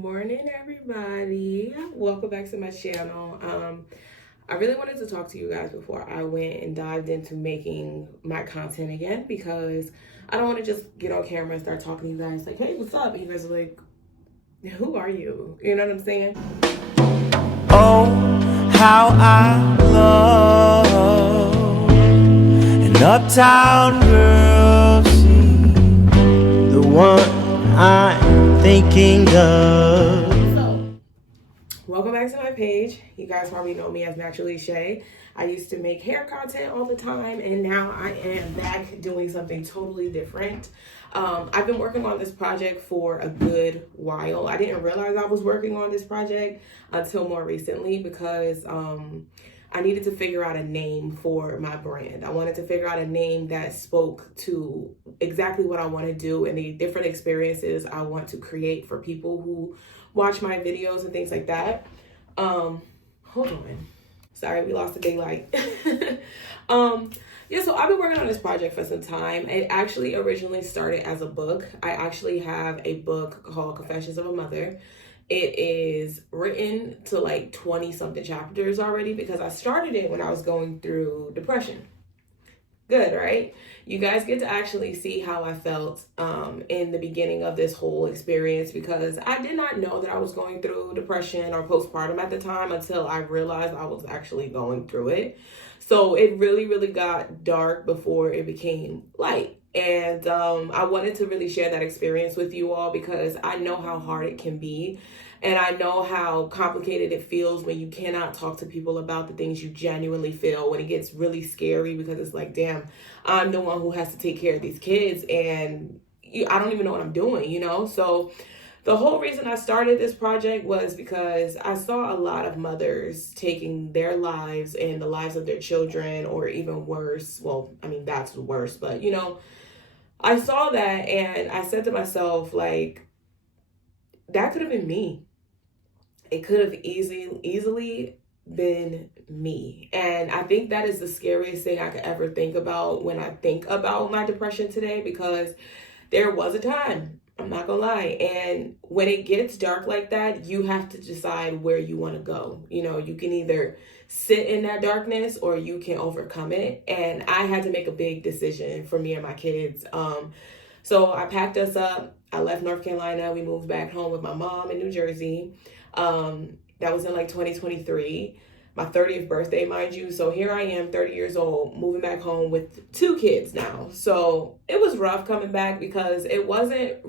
morning, everybody. Welcome back to my channel. I really wanted to talk to you guys before I went and dived into making my content again, because I don't want to just get on camera and start talking to you guys like, hey, what's up? And you guys are like, who are you? You know what I'm saying? Oh, how I love an uptown girl. She the one I'm thinking of. So, welcome back to my page. You guys probably know me as Naturally Shay. I used to make hair content all the time, and now I am back doing something totally different. I've been working on this project for a good while. I didn't realize I was working on this project until more recently, because I needed to figure out a name for my brand. I wanted to figure out a name that spoke to exactly what I want to do and the different experiences I want to create for people who watch my videos and things like that. Hold on. Sorry, we lost the big light. Yeah, so I've been working on this project for some time. It actually originally started as a book. I actually have a book called Confessions of a Mother. It is written to like 20 something chapters already, because I started it when I was going through depression. Good, right? You guys get to actually see how I felt in the beginning of this whole experience, because I did not know that I was going through depression or postpartum at the time until I realized I was actually going through it. So it really, really got dark before it became light. And I wanted to really share that experience with you all, because I know how hard it can be. And I know how complicated it feels when you cannot talk to people about the things you genuinely feel, when it gets really scary, because it's like, damn, I'm the one who has to take care of these kids, and I don't even know what I'm doing, you know? So the whole reason I started this project was because I saw a lot of mothers taking their lives and the lives of their children, or even worse. Well, I mean, that's worse, but you know, I saw that and I said to myself, like, that could have been me. It could have easily been me. And I think that is the scariest thing I could ever think about when I think about my depression today, because there was a time, I'm not gonna lie. And when it gets dark like that, you have to decide where you want to go. You know, you can either sit in that darkness or you can overcome it. And I had to make a big decision for me and my kids. So I packed us up. I left North Carolina. We moved back home with my mom in New Jersey. That was in like 2023, my 30th birthday, mind you. So here I am, 30 years old, moving back home with 2 kids now. So it was rough coming back, because it wasn't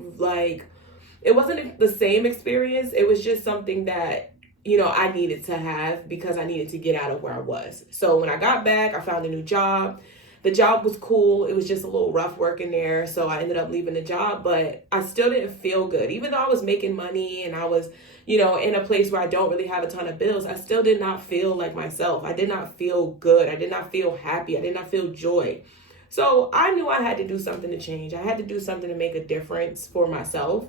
the same experience. It was just something that, you know, I needed to have, because I needed to get out of where I was. So when I got back, I found a new job. The job was cool. It was just a little rough working there. So I ended up leaving the job, but I still didn't feel good. Even though I was making money and I was, you know, in a place where I don't really have a ton of bills, I still did not feel like myself. I did not feel good. I did not feel happy. I did not feel joy. So I knew I had to do something to change. I had to do something to make a difference for myself.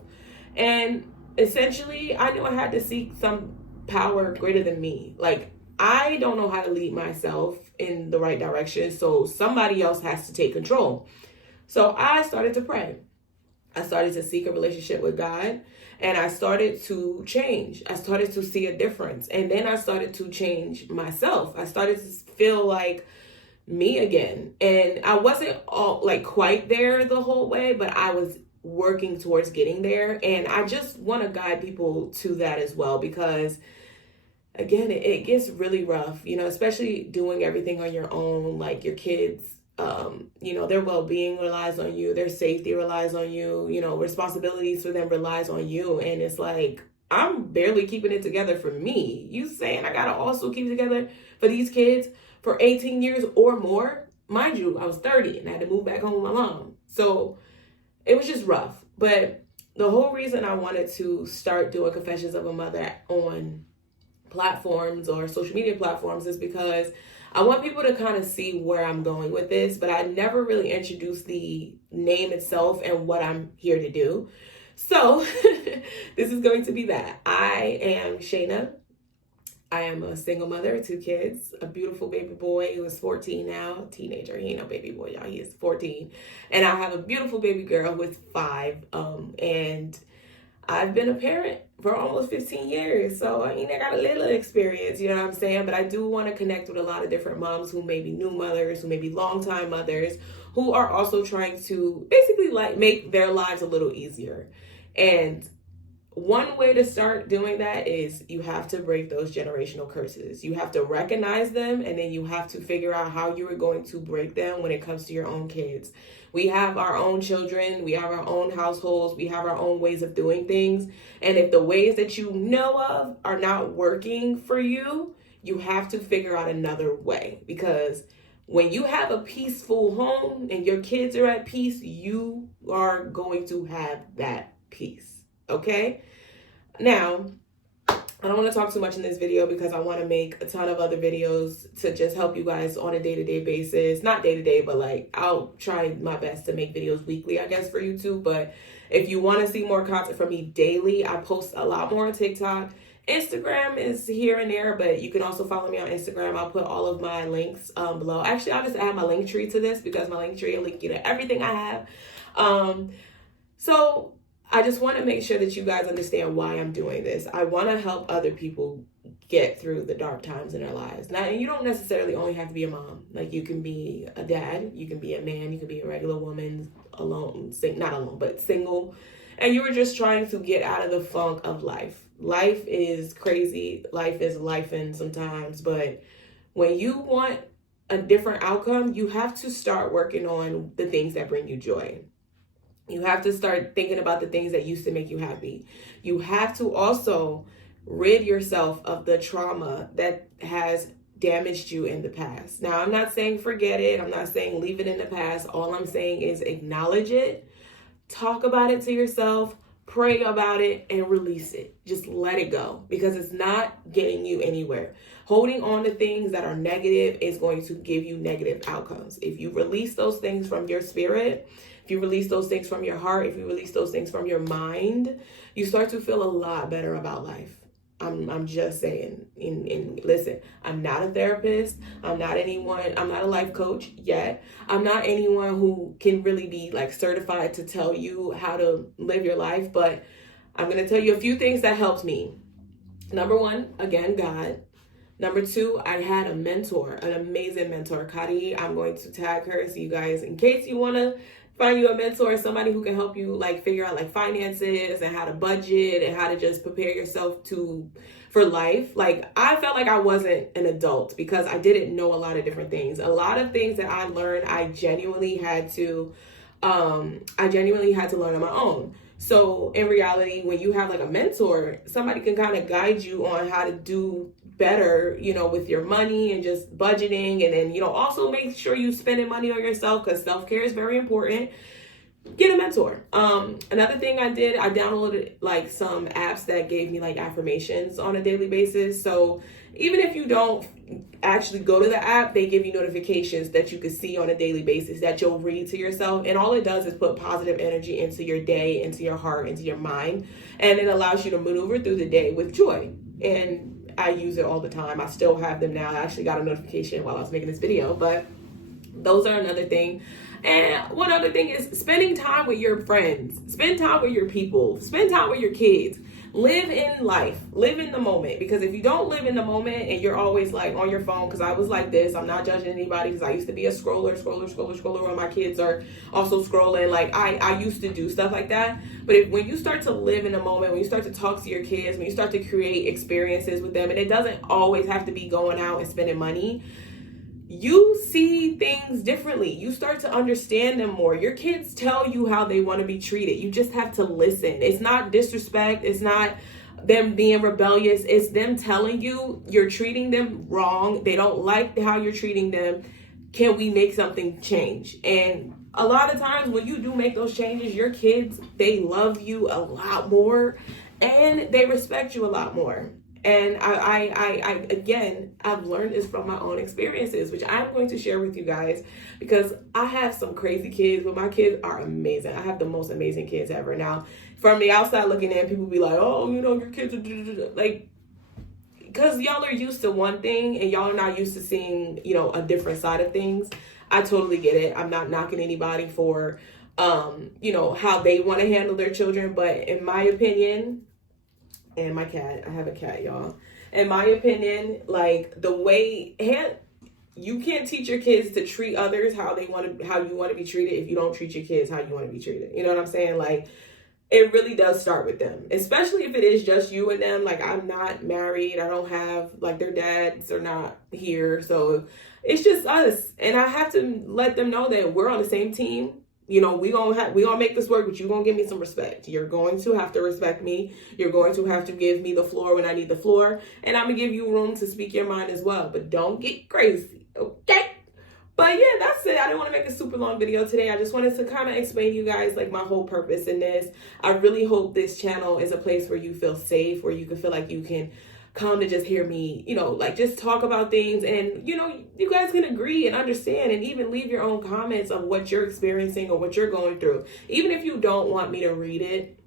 And essentially, I knew I had to seek some power greater than me. Like, I don't know how to lead myself in the right direction, so somebody else has to take control. So I started to pray. I started to seek a relationship with God, and I started to change. I started to see a difference, and then I started to change myself. I started to feel like me again, and I wasn't all like quite there the whole way, but I was working towards getting there. And I just want to guide people to that as well, because again, it gets really rough, you know, especially doing everything on your own. Like, your kids, you know, their well-being relies on you, their safety relies on you, you know, responsibilities for them relies on you. And it's like, I'm barely keeping it together for me. You saying I gotta also keep it together for these kids for 18 years or more? Mind you, I was 30 and I had to move back home with my mom. So it was just rough. But the whole reason I wanted to start doing Confessions of a Mother on platforms or social media platforms is because I want people to kind of see where I'm going with this, but I never really introduced the name itself and what I'm here to do. So this is going to be that. I am Shayna. I am a single mother of 2 kids, a beautiful baby boy who is 14 now, teenager. He ain't no baby boy, y'all. He is 14. And I have a beautiful baby girl who is 5. And I've been a parent for almost 15 years, so I got a little experience, you know what I'm saying? But I do want to connect with a lot of different moms who may be new mothers, who may be longtime mothers, who are also trying to basically like make their lives a little easier. And one way to start doing that is you have to break those generational curses. You have to recognize them, and then you have to figure out how you are going to break them when it comes to your own kids. We have our own children, we have our own households, we have our own ways of doing things. And if the ways that you know of are not working for you, you have to figure out another way. Because when you have a peaceful home and your kids are at peace, you are going to have that peace. Okay? Now, I don't want to talk too much in this video because I want to make a ton of other videos to just help you guys on a day-to-day basis. Not day-to-day, but like I'll try my best to make videos weekly, I guess, for YouTube. But if you want to see more content from me daily, I post a lot more on TikTok. Instagram is here and there, but you can also follow me on Instagram. I'll put all of my links below. Actually, I'll just add my link tree to this because my link tree will link you to everything I have. So I just want to make sure that you guys understand why I'm doing this. I want to help other people get through the dark times in their lives. Now, you don't necessarily only have to be a mom. Like, you can be a dad, you can be a man, you can be a regular woman, alone, not alone, but single. And you were just trying to get out of the funk of life. Life is crazy. Life is lifing sometimes. But when you want a different outcome, you have to start working on the things that bring you joy. You have to start thinking about the things that used to make you happy. You have to also rid yourself of the trauma that has damaged you in the past. Now, I'm not saying forget it. I'm not saying leave it in the past. All I'm saying is acknowledge it, talk about it to yourself, pray about it, and release it. Just let it go because it's not getting you anywhere. Holding on to things that are negative is going to give you negative outcomes. If you release those things from your spirit, if you release those things from your heart, if you release those things from your mind, you start to feel a lot better about life. I'm just saying. Listen, I'm not a therapist. I'm not a life coach yet. I'm not anyone who can really be like certified to tell you how to live your life, but I'm going to tell you a few things that helped me. Number one, again, God. Number two, I had a mentor, an amazing mentor, Kari. I'm going to tag her so you guys, in case you want to find you a mentor, somebody who can help you like figure out like finances and how to budget and how to just prepare yourself for life. Like, I felt like I wasn't an adult because I didn't know a lot of different things. A lot of things that I learned, I genuinely had to learn on my own. So in reality, when you have like a mentor, somebody can kind of guide you on how to do better, with your money and just budgeting. And then, also make sure you spending money on yourself because self-care is very important. Get a mentor. Another thing I did, I downloaded like some apps that gave me like affirmations on a daily basis. So even if you don't actually go to the app, they give you notifications that you can see on a daily basis that you'll read to yourself. And all it does is put positive energy into your day, into your heart, into your mind. And it allows you to maneuver through the day with joy. And I use it all the time. I still have them now. I actually got a notification while I was making this video, but those are another thing. And one other thing is spending time with your friends. Spend time with your people. Spend time with your kids. Live in life. Live in the moment. Because if you don't live in the moment and you're always like on your phone, because I was like this, I'm not judging anybody because I used to be a scroller when my kids are also scrolling. Like I used to do stuff like that. But when you start to live in the moment, when you start to talk to your kids, when you start to create experiences with them, and it doesn't always have to be going out and spending money, you see things differently. You start to understand them more. Your kids tell you how they want to be treated. You just have to listen. It's not disrespect. It's not them being rebellious. It's them telling you you're treating them wrong. They don't like how you're treating them. Can we make something change? And a lot of times when you do make those changes, your kids, they love you a lot more and they respect you a lot more. And I've learned this from my own experiences, which I'm going to share with you guys because I have some crazy kids, but my kids are amazing. I have the most amazing kids ever. Now, from the outside looking in, people be like, oh, your kids are like, because y'all are used to one thing and y'all are not used to seeing, a different side of things. I totally get it. I'm not knocking anybody for you know, how they want to handle their children. But in my opinion, and my cat, I have a cat, y'all. In my opinion, like the way you can't teach your kids to treat others how you want to be treated if you don't treat your kids how you want to be treated. You know what I'm saying? Like, it really does start with them, especially if it is just you and them. Like, I'm not married. I don't have, like, their dads are not here. So it's just us. And I have to let them know that we're on the same team. You know, we gonna make this work, but you're gonna give me some respect. You're going to have to respect me. You're going to have to give me the floor when I need the floor. And I'm gonna give you room to speak your mind as well. But don't get crazy, okay? But yeah, that's it. I didn't want to make a super long video today. I just wanted to kind of explain to you guys like my whole purpose in this. I really hope this channel is a place where you feel safe, where you can feel like you can come to just hear me, you know, like just talk about things, and you know, you guys can agree and understand and even leave your own comments of what you're experiencing or what you're going through. Even if you don't want me to read it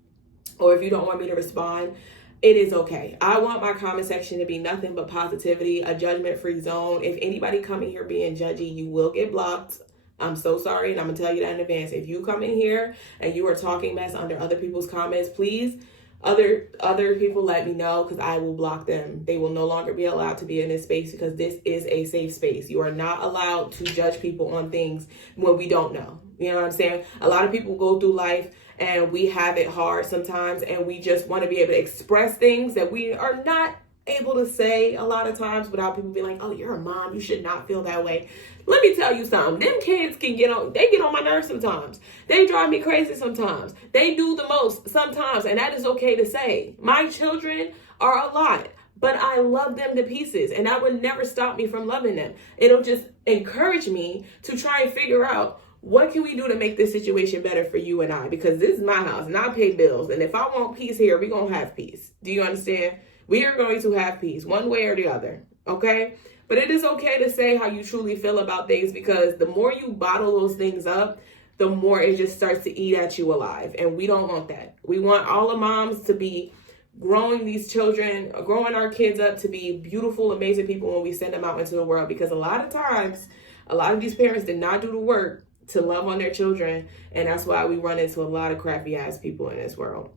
or if you don't want me to respond, it is okay. I want my comment section to be nothing but positivity, a judgment-free zone. If anybody coming here being judgy, you will get blocked. I'm so sorry, and I'm gonna tell you that in advance. If you come in here and you are talking mess under other people's comments, please, other people let me know, because I will block them. They will no longer be allowed to be in this space, because this is a safe space. You are not allowed to judge people on things when we don't know. You know what I'm saying? A lot of people go through life and we have it hard sometimes, and we just want to be able to express things that we are not able to say a lot of times without people being like, oh, you're a mom, you should not feel that way. Let me tell you something. Them kids can get on my nerves sometimes. They drive me crazy sometimes. They do the most sometimes, and that is okay to say. My children are a lot, but I love them to pieces, and that would never stop me from loving them. It'll just encourage me to try and figure out, what can we do to make this situation better for you and I? Because this is my house and I pay bills. And if I want peace here, we're going to have peace. Do you understand? We are going to have peace one way or the other. Okay? But it is okay to say how you truly feel about things, because the more you bottle those things up, the more it just starts to eat at you alive. And we don't want that. We want all the moms to be growing these children, growing our kids up to be beautiful, amazing people when we send them out into the world. Because a lot of times, a lot of these parents did not do the work to love on their children, and that's why we run into a lot of crappy ass people in this world.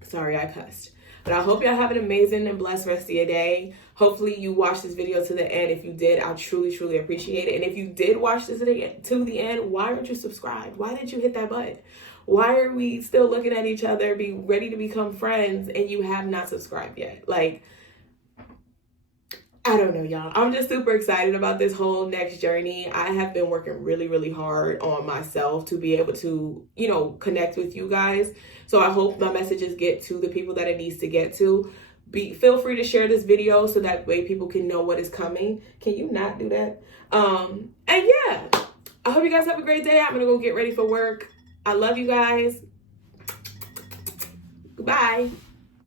Sorry, I cussed. But I hope y'all have an amazing and blessed rest of your day. Hopefully you watched this video to the end. If you did, I truly, truly appreciate it. And if you did watch this to the end, why aren't you subscribed? Why didn't you hit that button? Why are we still looking at each other, be ready to become friends, and you have not subscribed yet? Like, I don't know, y'all. I'm just super excited about this whole next journey. I have been working really, really hard on myself to be able to, you know, connect with you guys. So I hope my messages get to the people that it needs to get to. Feel free to share this video so that way people can know what is coming. Can you not do that? And yeah, I hope you guys have a great day. I'm going to go get ready for work. I love you guys. Goodbye.